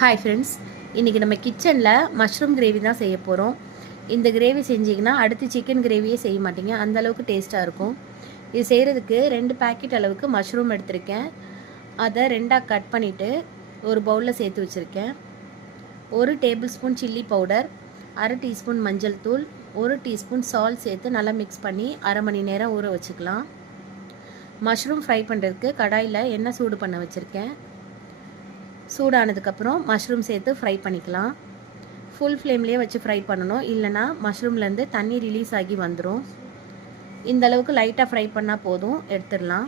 Hi friends, இன்றைக்கி நம்ம கிச்சனில் மஷ்ரூம் கிரேவி தான் செய்ய போகிறோம். இந்த கிரேவி செஞ்சிங்கன்னா அடுத்து சிக்கன் கிரேவியே செய்ய மாட்டீங்க, அந்தளவுக்கு டேஸ்ட்டாக இருக்கும். இது செய்கிறதுக்கு 2 பேக்கெட் அளவுக்கு மஷ்ரூம் எடுத்திருக்கேன். அதை 2ஆக கட் பண்ணிவிட்டு ஒரு பவுலில் சேர்த்து வச்சுருக்கேன். 1 table spoon chilli powder, 1/2 teaspoon மஞ்சள் தூள், 1 டீஸ்பூன் சால்ட் சேர்த்து நல்லா மிக்ஸ் பண்ணி 1/2 மணி நேரம் ஊற வச்சுக்கலாம். மஷ்ரூம் ஃப்ரை பண்ணுறதுக்கு கடாயில் எண்ணெய் சூடு பண்ண வச்சுருக்கேன். சூடானதுக்கப்புறம் மஷ்ரூம் சேர்த்து ஃப்ரை பண்ணிக்கலாம். ஃபுல் ஃப்ளேம்லேயே வச்சு ஃப்ரை பண்ணணும், இல்லைனா மஷ்ரூம்லேருந்து தண்ணி ரிலீஸ் ஆகி வந்துடும். இந்தளவுக்கு லைட்டாக ஃப்ரை பண்ணால் போதும், எடுத்துடலாம்.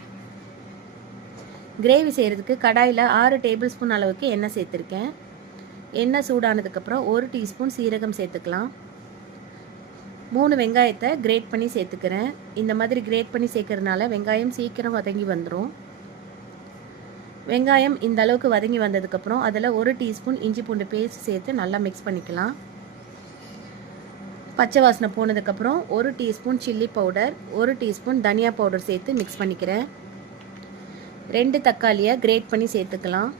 கிரேவி செய்கிறதுக்கு கடாயில் 6 டேபிள் ஸ்பூன் அளவுக்கு எண்ணெய் சேர்த்துருக்கேன். எண்ணெய் சூடானதுக்கப்புறம் 1 டீஸ்பூன் சீரகம் சேர்த்துக்கலாம். 3 வெங்காயத்தை கிரேட் பண்ணி சேர்த்துக்கிறேன். இந்த மாதிரி கிரேட் பண்ணி சேர்க்கறதுனால வெங்காயம் சீக்கிரம் வதங்கி வந்துடும். வெங்காயம் இந்த அளவுக்கு வதங்கி வந்ததுக்கப்புறம் அதில் 1 டீஸ்பூன் இஞ்சி பூண்டு பேஸ்ட் சேர்த்து நல்லா மிக்ஸ் பண்ணிக்கலாம். பச்சை வாசனை போனதுக்கப்புறம் 1 டீஸ்பூன் சில்லி பவுடர், 1 டீஸ்பூன் தனியா பவுடர் சேர்த்து மிக்ஸ் பண்ணிக்கிறேன். 2 தக்காளியை கிரேட் பண்ணி சேர்த்துக்கலாம்.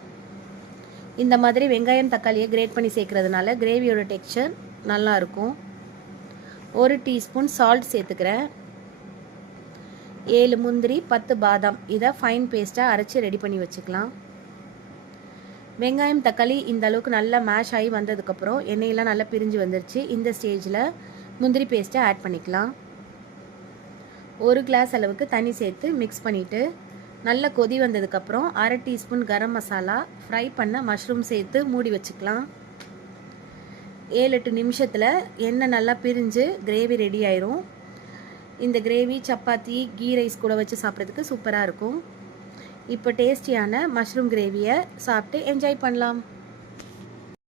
இந்த மாதிரி வெங்காயம் தக்காளியை கிரேட் பண்ணி சேர்க்கறதுனால கிரேவியோட டெக்ஸ்சர் நல்லாயிருக்கும். 1 டீஸ்பூன் சால்ட் சேர்த்துக்கிறேன். 7 முந்திரி, 10 பாதாம், இதை ஃபைன் பேஸ்ட்டாக அரைச்சி ரெடி பண்ணி வச்சுக்கலாம். வெங்காயம் தக்காளி இந்த அளவுக்கு நல்லா மேஷ் ஆகி வந்ததுக்கப்புறம் எண்ணெயெல்லாம் நல்லா பிரிஞ்சு வந்துருச்சு. இந்த ஸ்டேஜில் முந்திரி பேஸ்ட்டை ஆட் பண்ணிக்கலாம். 1 கிளாஸ் அளவுக்கு தண்ணி சேர்த்து மிக்ஸ் பண்ணிவிட்டு நல்லா கொதி வந்ததுக்கப்புறம் 1/2 டீஸ்பூன் கரம் மசாலா, ஃப்ரை பண்ண மஷ்ரூம் சேர்த்து மூடி வச்சுக்கலாம். 7-8 நிமிஷத்தில் எண்ணெய் நல்லா பிரிஞ்சு கிரேவி ரெடி ஆயிரும். இந்த கிரேவி சப்பாத்தி, கீ ரைஸ் கூட வச்சு சாப்பிட்றதுக்கு சூப்பராக இருக்கும். இப்போ டேஸ்டியான மஷ்ரூம் கிரேவியை சாப்பிட்டு என்ஜாய் பண்ணலாம்.